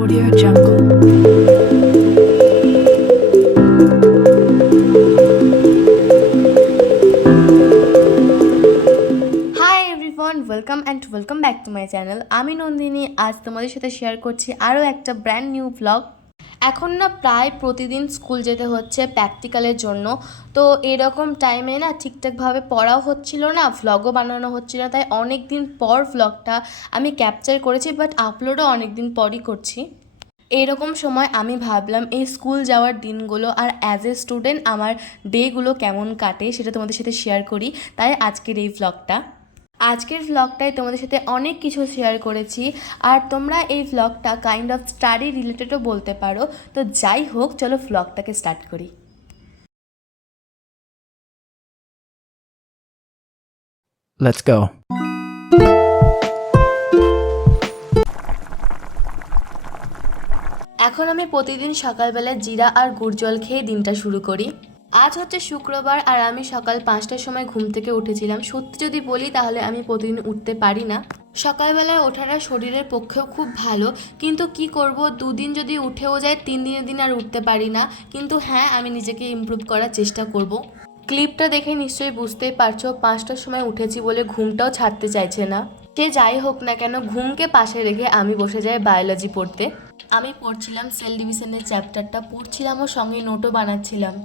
Audio Jungle. Hi everyone, welcome back to my channel. আমি নন্দিনী। আজ তোমাদের সাথে শেয়ার করছি আরও একটা ব্র্যান্ড নিউ ব্লগ। এখন না প্রায় প্রতিদিন স্কুল যেতে হচ্ছে প্র্যাকটিক্যালের জন্য। তো এরকম টাইমে না ঠিকঠাকভাবে পড়াও হচ্ছিল না, ভ্লগও বানানো হচ্ছিল না। তাই অনেক দিন পর ভ্লগটা আমি ক্যাপচার করেছি, বাট আপলোডও অনেক দিন পরই করছি। এইরকম সময় আমি ভাবলাম এই স্কুল যাওয়ার দিনগুলো আর অ্যাজ এ স্টুডেন্ট আমার ডেগুলো কেমন কাটে সেটা তোমাদের সাথে শেয়ার করি। তাই আজকের ভ্লগটায় তোমাদের সাথে অনেক কিছু শেয়ার করেছি। আর তোমরা এই ভ্লগটা কাইন্ড অফ স্টাডি রিলেটেডও বলতে পারো। তো যাই হোক, চলো ভ্লগটাকে স্টার্ট করি। Let's go. এখন আমি প্রতিদিন সকালবেলায় জিরা আর গুড় জল খেয়ে দিনটা শুরু করি। আজ হচ্ছে শুক্রবার আর আমি সকাল 5টার সময় ঘুম থেকে উঠেছিলাম। সত্যি যদি বলি তাহলে আমি প্রতিদিন উঠতে পারি না। সকালবেলায় ওঠাটা শরীরের পক্ষেও খুব ভালো, কিন্তু কি করব, দুদিন যদি উঠেও যায় 3 দিনের দিন আর উঠতে পারি না। কিন্তু হ্যাঁ, আমি নিজেকে ইমপ্রুভ করার চেষ্টা করব। ক্লিপটা দেখে নিশ্চয়ই বুঝতেই পারছো 5টার সময় উঠেছি বলে ঘুমটাও ছাড়তে চাইছে না। সে যাই হোক না কেন, ঘুমকে পাশে রেখে আমি বসে যাই বায়োলজি পড়তে। আমি পড়ছিলাম সেল ডিভিশনের চ্যাপ্টারটা, পড়ছিলাম ও সঙ্গে নোটও বানাচ্ছিলাম।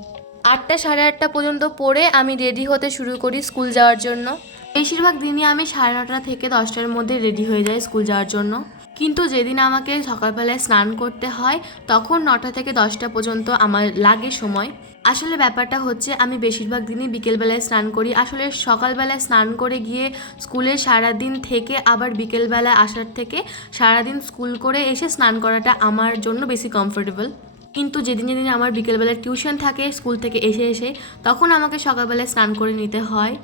8টা সাড়ে 8টা পর্যন্ত পড়ে আমি রেডি হতে শুরু করি স্কুল যাওয়ার জন্য। বেশিরভাগ দিনই আমি 9:30 থেকে 10টার মধ্যে রেডি হয়ে যাই স্কুল যাওয়ার জন্য। কিন্তু যেদিন আমাকে সকালবেলায় স্নান করতে হয় তখন 9টা থেকে 10টা পর্যন্ত আমার লাগে সময়। আসলে ব্যাপারটা হচ্ছে আমি বেশিরভাগ দিনই বিকেলবেলায় স্নান করি। আসলে সকালবেলায় স্নান করে গিয়ে স্কুলে সারাদিন থেকে আবার বিকেলবেলায় আসার থেকে সারাদিন স্কুল করে এসে স্নান করাটা আমার জন্য বেশি কমফোর্টেবল। কিন্তু যেদিন যেদিন আমার বিকেলবেলায় টিউশন থাকে স্কুল থেকে এসে তখন আমাকে সকালবেলায় স্নান করে নিতে হয়।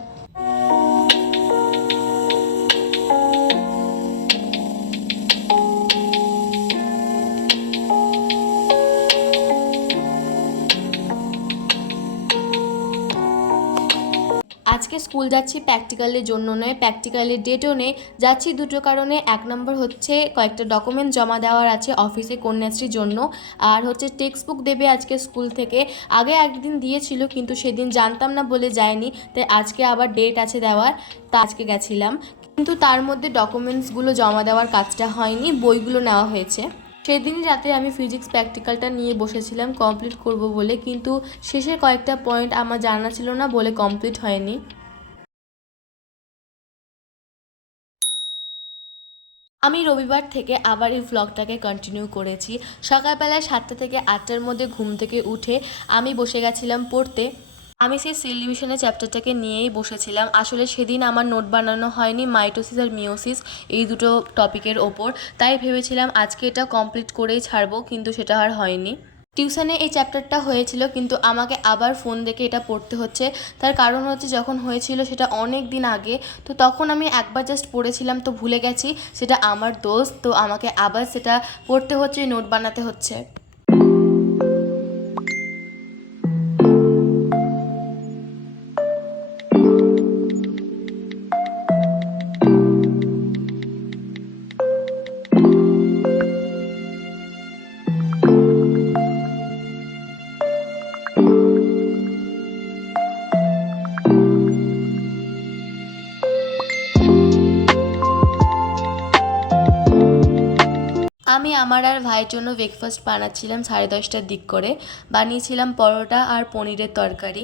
আজকে স্কুল যাচ্ছি প্র্যাকটিক্যালের জন্য নয়, প্র্যাকটিক্যালের ডেটও নেই। যাচ্ছি দুটো কারণে। 1 নম্বর হচ্ছে কয়েকটা ডকুমেন্ট জমা দেওয়ার আছে অফিসে কন্যাশ্রীর জন্য। আর হচ্ছে টেক্সট বুক দেবে আজকে স্কুল থেকে। আগে একদিন দিয়েছিল কিন্তু সেদিন জানতাম না বলে যায়নি, তাই আজকে আবার ডেট আছে দেওয়ার। তা আজকে গেছিলাম, কিন্তু তার মধ্যে ডকুমেন্টসগুলো জমা দেওয়ার কাজটা হয়নি, বইগুলো নেওয়া হয়েছে। সেদিন রাতে আমি ফিজিক্স প্র্যাকটিক্যালটা নিয়ে বসেছিলাম কমপ্লিট করব বলে, কিন্তু শেষের কয়েকটা পয়েন্ট আমার জানা ছিল না বলে কমপ্লিট হয়নি। আমি রবিবার থেকে আবার এই ভ্লগটাকে কন্টিনিউ করেছি। সকালবেলায় 7টা থেকে 8টার মধ্যে ঘুম থেকে উঠে আমি বসে গেছিলাম পড়তে। আমি সেই সেল ডিভিশনের চ্যাপ্টারটাকে নিয়েই বসেছিলাম। আসলে সেদিন আমার নোট বানানো হয়নি মাইটোসিস আর মিওসিস এই দুটো টপিকের ওপর, তাই ভেবেছিলাম আজকে এটা কমপ্লিট করেই ছাড়বো, কিন্তু সেটা আর হয়নি। টিউশনে এই চ্যাপ্টারটা হয়েছিল, কিন্তু আমাকে আবার ফোন দেখে এটা পড়তে হচ্ছে। তার কারণ হচ্ছে যখন হয়েছিল সেটা অনেক দিন আগে, তো তখন আমি একবার জাস্ট পড়েছিলাম তো ভুলে গেছি, সেটা আমার দোষ। তো আমাকে আবার সেটা পড়তে হচ্ছে, নোট বানাতে হচ্ছে। আমি আমার আর ভাইয়ের জন্য ব্রেকফাস্ট বানাচ্ছিলাম 10:30টার দিক করে। বানিয়েছিলাম পরোটা আর পনিরের তরকারি।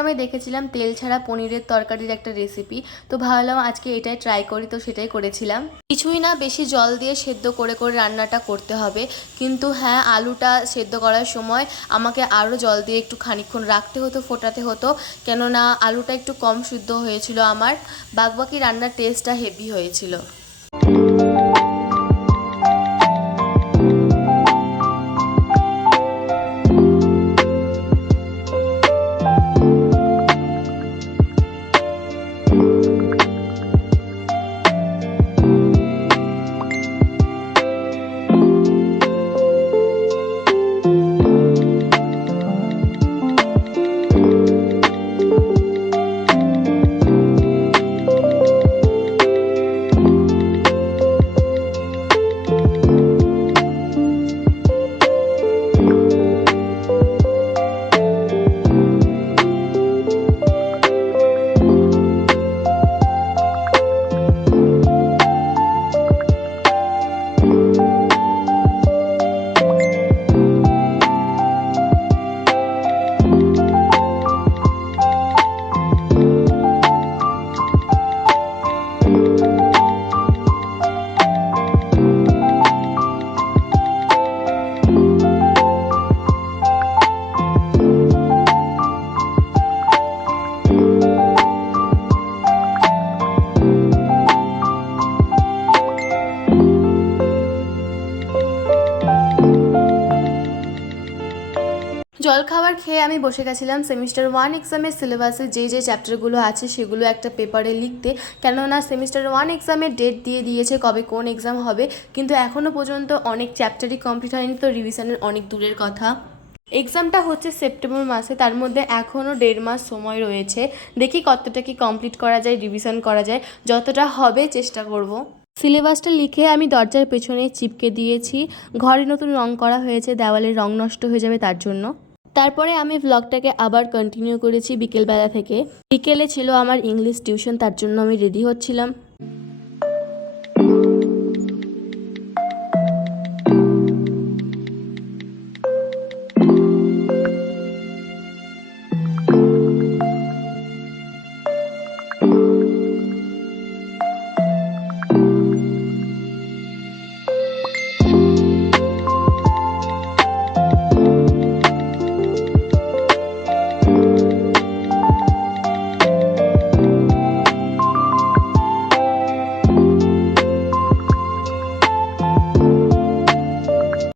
ইনস্টাগ্রামে দেখেছিলাম তেল ছাড়া পনিরের তরকারির একটা রেসিপি, তো ভাবলাম আজকে এটাই ট্রাই করি, তো সেটাই করেছিলাম। কিছুই না, বেশি জল দিয়ে সেদ্ধ করে করে রান্নাটা করতে হবে, কিন্তু হ্যাঁ আলুটা সেদ্ধ করার সময় আমাকে আরও জল দিয়ে একটু খানিকক্ষণ রাখতে হতো, ফোটাতে হতো, কেননা আলুটা একটু কম সিদ্ধ হয়েছিল আমার। বাকি রান্নার টেস্টটা হেভি হয়েছিল। জলখাবার খেয়ে আমি বসে গেছিলাম সেমিস্টার 1 এক্সামের সিলেবাসে যে যে চ্যাপ্টারগুলো আছে সেগুলো একটা পেপারে লিখতে, কেননা সেমিস্টার 1 এক্সামের ডেট দিয়ে দিয়েছে কবে কোন এক্সাম হবে, কিন্তু এখনও পর্যন্ত অনেক চ্যাপ্টারই কমপ্লিট হয়নি, তো রিভিশনের অনেক দূরের কথা। এক্সামটা হচ্ছে সেপ্টেম্বর মাসে, তার মধ্যে এখনও 1.5 মাস সময় রয়েছে। দেখি কতটা কি কমপ্লিট করা যায়, রিভিশন করা যায়, যতটা হবে চেষ্টা করব। সিলেবাসটা লিখে আমি দরজার পেছনে চিপকে দিয়েছি। ঘরে নতুন রং করা হয়েছে, দেওয়ালের রং নষ্ট হয়ে যাবে তার জন্য। তারপরে আমি ভ্লগটাকে আবার কন্টিনিউ করেছি বিকেলবেলা থেকে। বিকেলে ছিল আমার ইংলিশ টিউশন, তার জন্য আমি রেডি হচ্ছিলাম।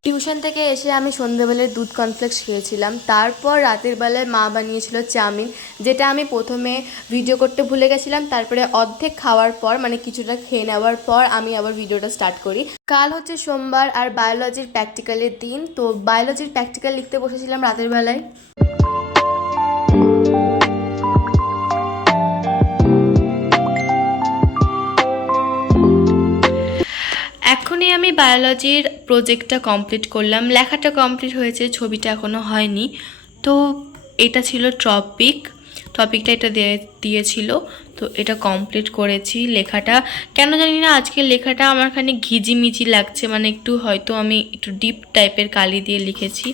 টিউশন থেকে এসে আমি সন্ধ্যেবেলায় দুধ কর্নফ্লেক্স খেয়েছিলাম। তারপর রাতের বেলায় মা বানিয়েছিল চাউমিন, যেটা আমি প্রথমে ভিডিও করতে ভুলে গেছিলাম। তারপরে অর্ধেক খাওয়ার পর, মানে কিছুটা খেয়ে নেওয়ার পর আমি আবার ভিডিওটা স্টার্ট করি। কাল হচ্ছে সোমবার আর বায়োলজির প্র্যাকটিক্যালের দিন, তো বায়োলজির প্র্যাকটিক্যাল লিখতে বসেছিলাম রাতের বেলায়। এখনই আমি বায়োলজির প্রজেক্টটা কমপ্লিট করলাম, লেখাটা কমপ্লিট হয়েছে, ছবিটা এখনও হয়নি। তো এটা ছিল টপিকটা এটা দিয়েছিল, তো এটা কমপ্লিট করেছি। লেখাটা কেন জানি না আজকে লেখাটা আমার খানিক ঘিজিমিজি লাগছে, মানে একটু হয়তো আমি একটু ডিপ টাইপের কালি দিয়ে লিখেছি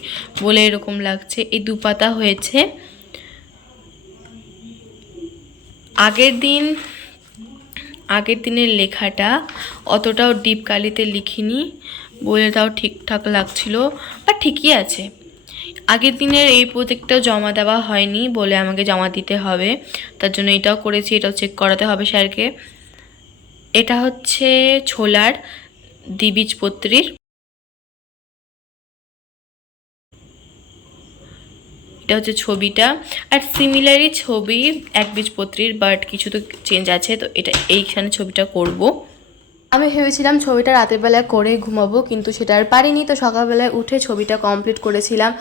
বলে এরকম লাগছে। এই 2 পাতা হয়েছে। আগের দিনের লেখাটা অতটাও ডিপ কালিতে লিখিনি বলে তাও ঠিকঠাক লাগছিল, বা ঠিকই আছে। আগের দিনের এই প্রজেক্টটাও জমা দেওয়া হয়নি বলে আমাকে জমা দিতে হবে, তার জন্য এটাও করেছি, এটাও চেক করাতে হবে স্যারকে। এটা হচ্ছে ছোলার দ্বিবীজপত্রীর, এটা হচ্ছে ছবিটা। আর সিমিলারই ছবি একবীজপত্রীর, বাট কিছু তো চেঞ্জ আছে, তো এটা এইখানে ছবিটা করব। আমি ভেবেছিলাম ছবিটা রাতের বেলায় করে ঘুমাবো, কিন্তু সেটা আর পারিনি, তো সকালবেলায় উঠে ছবিটা কমপ্লিট করেছিলাম।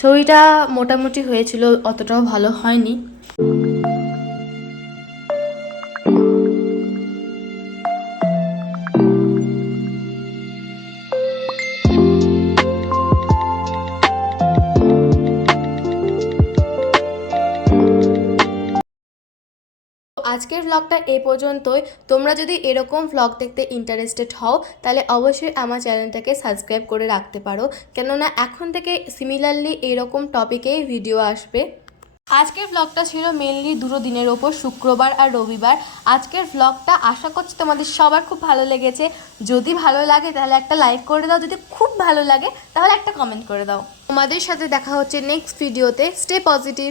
ছবিটা মোটামুটি হয়েছিল, অতটাও ভালো হয়নি। আজকের ভ্লগটা এই পর্যন্তই। তোমরা যদি এরকম ভ্লগ দেখতে ইন্টারেস্টেড হও তাহলে অবশ্যই আমার চ্যানেলটাকে সাবস্ক্রাইব করে রাখতে পারো, কেননা এখন থেকে সিমিলারলি এরকম টপিকেই ভিডিও আসবে। আজকের ব্লগটা ছিল মেনলি দুটো দিনের ওপর, শুক্রবার আর রবিবার। আজকের ব্লগটা আশা করছি তোমাদের সবার খুব ভালো লেগেছে। যদি ভালো লাগে তাহলে একটা লাইক করে দাও, যদি খুব ভালো লাগে তাহলে একটা কমেন্ট করে দাও। তোমাদের সাথে দেখা হচ্ছে নেক্সট ভিডিওতে। Stay positive.